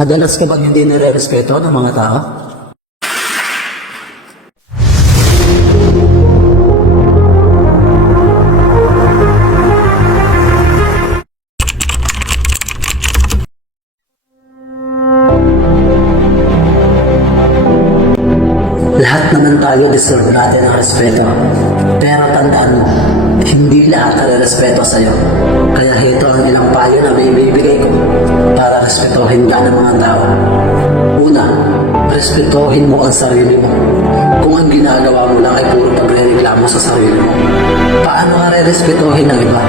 Madalas ka bang hindi nire-respeto ng mga tao? Lahat naman tayo deserve natin ang respeto. Pero tandaan mo, hindi lahat nare-respeto sa'yo. Kaya ito ang ilang payo na may bibigay ko para respetuhin ka ng mga tao. Una, respetuhin mo ang sarili mo. Kung ang ginagawa mo lang ay puro pagre-reklamo sa sarili mo, paano ka re-respetuhin ng iba?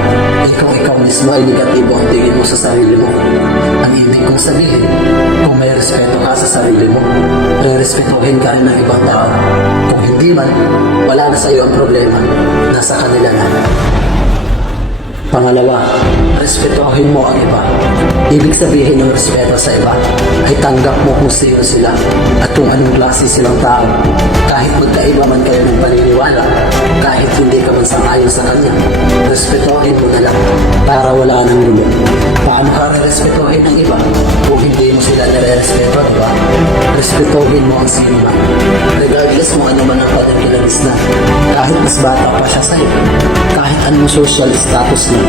Ikaw mismo ay negatibo ang tingin mo sa sarili mo. Ang ibig kong sabihin, kung may respeto ka sa sarili mo, re-respetuhin ka rin ng ibang tao. Kung hindi man, wala na sa iyo ang problema. Nasa kanila na. Pangalawa, respetuhin mo ang iba. Ibig sabihin ng respeto sa iba ay tanggap mo kung sino sila at kung anong klase silang tao. Kahit magkaiba man kayo ng paniniwala, kahit hindi ka man sang-ayon sa kanya, respetuhin mo na lang para wala nang gulo. Paano ka respetuhin ng iba kung hindi mo sila nare-respeto, diba? Respetuhin mo ang sino man. Regardless mo ano man ang pagkakilabis na, kahit mas bata pa siya sa'yo, kahit anong social status na,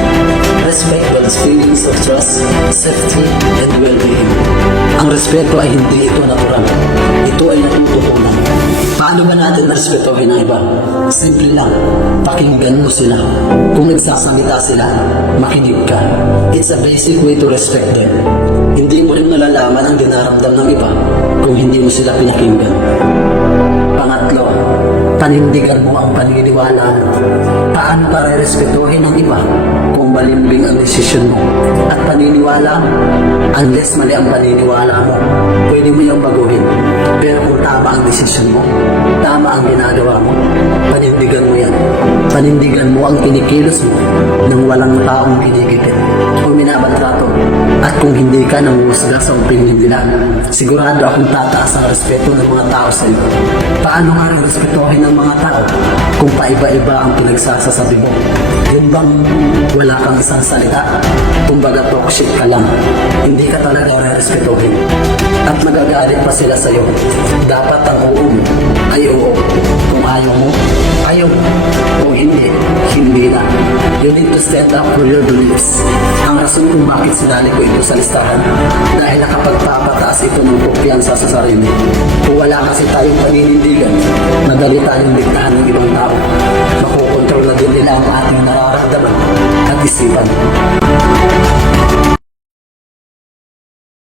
respect builds feelings of trust, safety, and well-being. Ang respeto ay hindi ito natural. Ito ay natututunan. Paano ba natin respetuhin ang iba? Simple lang, pakinggan mo sila. Kung nagsasalita sila, makinig ka. It's a basic way to respect them. Hindi mo rin malalaman ang dinaramdam ng iba kung hindi mo sila pinakinggan. Pangatlo, panindigan mo ang paniniwala. Paano ka re-respetuhin ang iba kung malimbing ang desisyon mo at paniniwala mo? Unless mali ang paniniwala mo, pwede mo yung baguhin. Pero kung tama ang desisyon mo, tama ang ginagawa mo, panindigan mo yan. Panindigan mo ang kinikilos mo nang walang taong kinikipit o minamaltrato. At kung hindi ka nanguhusga sa opinion nila, sigurado akong tataas ang respeto ng mga tao sa iyo. Paano nga rin respetuhin ng mga tao kung paiba-iba ang pinagsasasabi mo? Yun bang wala kang isang salita? Kumbaga toxic ka lang. Hindi ka talaga re-respetuhin. At magagalit pa sila sa iyo. Dapat ang oo mo ay oo. Kung ayaw mo, ayaw. Kung hindi, hindi na. You need to stand up for your beliefs. Ang rason kung bakit sinali ko ito sa listahan dahil nakapagpapataas ito ng kumpiyansa sa sarili. Kung wala kasi tayong paninindigan, madali tayong diktahan ng ibang tao. Makukontrol na din nila ang ating nararamdaman at isipan.